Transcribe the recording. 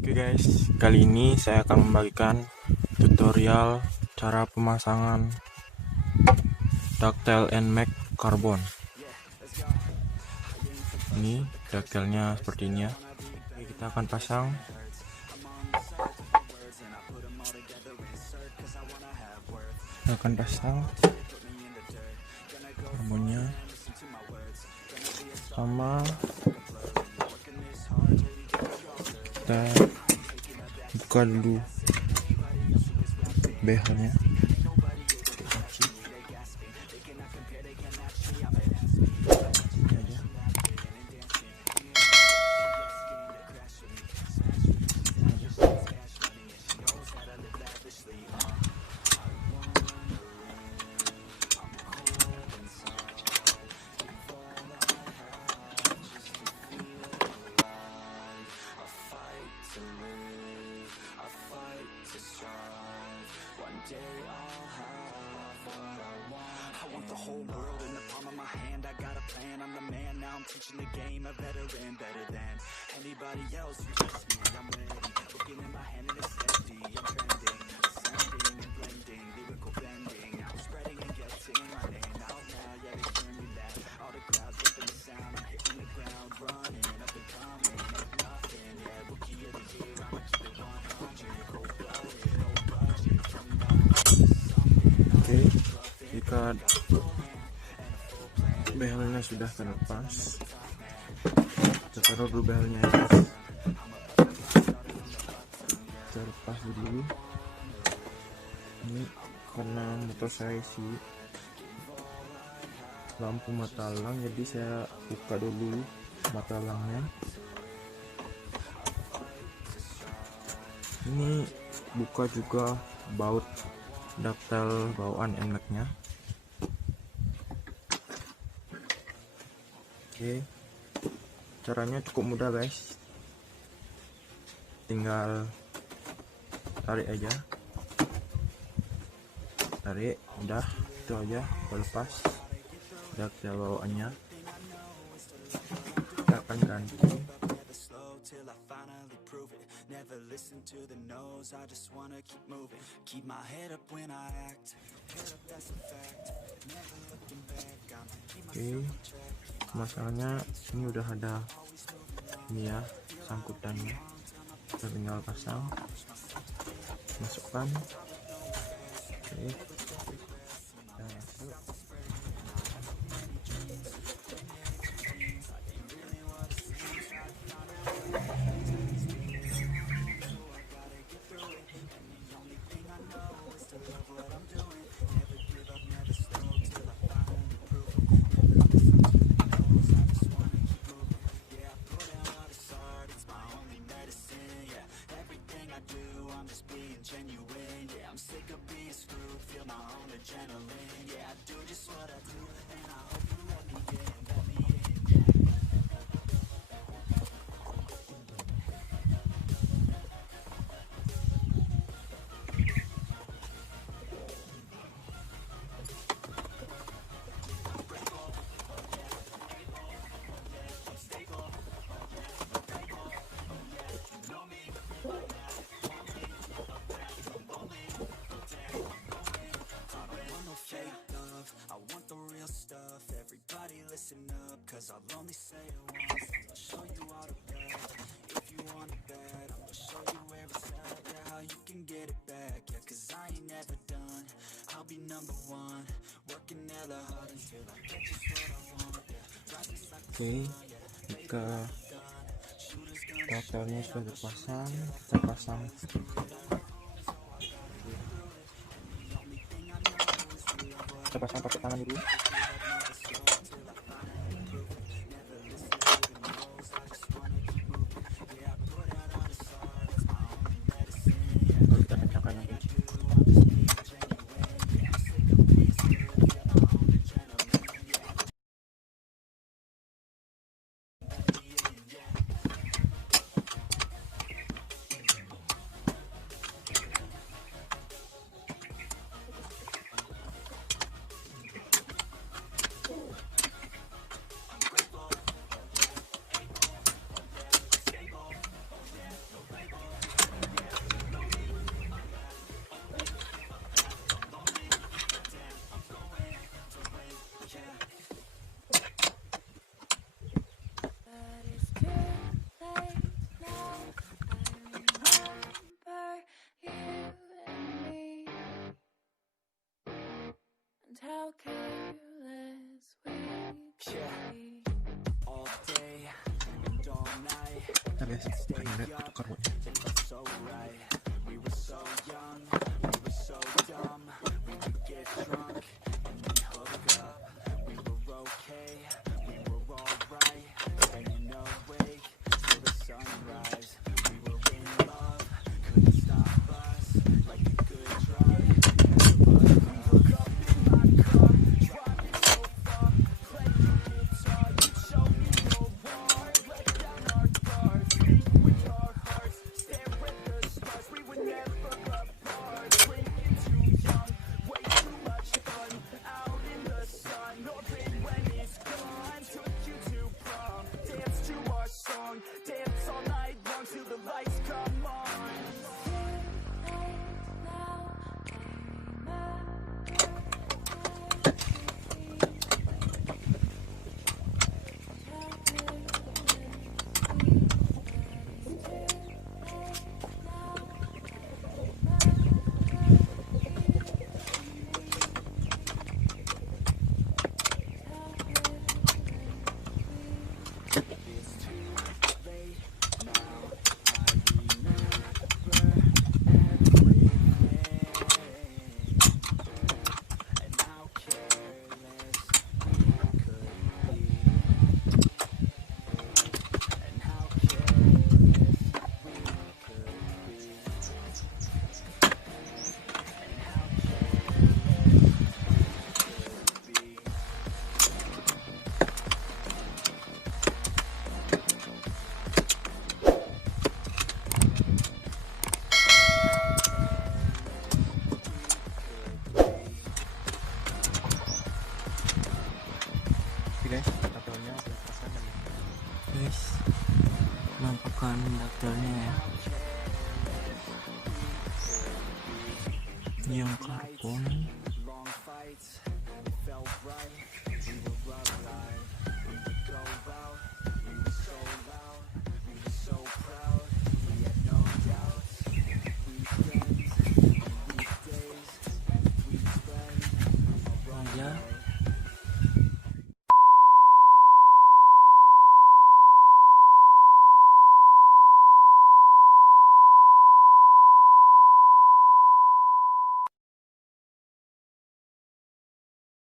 Oke guys, kali ini saya akan membagikan tutorial cara pemasangan Ducktail Nmax karbon. Ini ducktailnya seperti ini ya. Oke, kita akan pasang. Kita akan pasang karbonnya sama. Kita buka dulu behelnya. The whole world in the palm of my hand, I got a plan, I'm the man, now I'm teaching the game, a veteran, better than anybody else, you trust me, I'm ready, looking in my hand and it's steady, I'm trending, ascending and blending, lyrical bending, I'm spreading and getting my name out now, yeah, they hear me that, all the crowds ripping the sound, I'm hitting the ground, running, up and coming, ain't nothing, yeah, rookie of the year, I'ma keep it 100, cold-blooded, no budget, from nothing to something. Oke, jika behelnya sudah terlepas, kita taruh dulu behelnya ya. Kita lepas dulu. Ini karena motor saya isi lampu mata elang, jadi saya buka dulu mata elangnya. Ini buka juga baut ducktail bawaan Nmax nya. Oke, caranya cukup mudah guys, tinggal tarik aja, tarik, udah itu aja, lepas ducktail bawaannya. Kita akan ganti. Never listen to the no's, I just wanna keep moving. Keep my head up when I act. Head up, that's a fact. Never looking back. I'm keep myself on track. Pemasangannya ini udah ada ini ya, sangkutannya. Kita tinggal pasang, masukkan. Oke. Kita masuk. Genuine, yeah, I'm sick of being screwed, feel my own adrenaline, yeah, I do just what I do, and I hope you let me in, listen up, cause I'll only say it once. I'll show you all the bad. If you want it bad, I'm gonna show you where it's at. Yeah, how you can get it back. Yeah, cause I ain't never done. I'll be number one. Working hella hard until I get just what I want. Yeah, rising like the sun. Yeah, Jika ducktailnya sudah terpasang, kita pasang. Kita pasang pakai tangan dulu. guys, tadi lihat itu karbonya. Guys, nampakkan daktilnya ya, yang karbon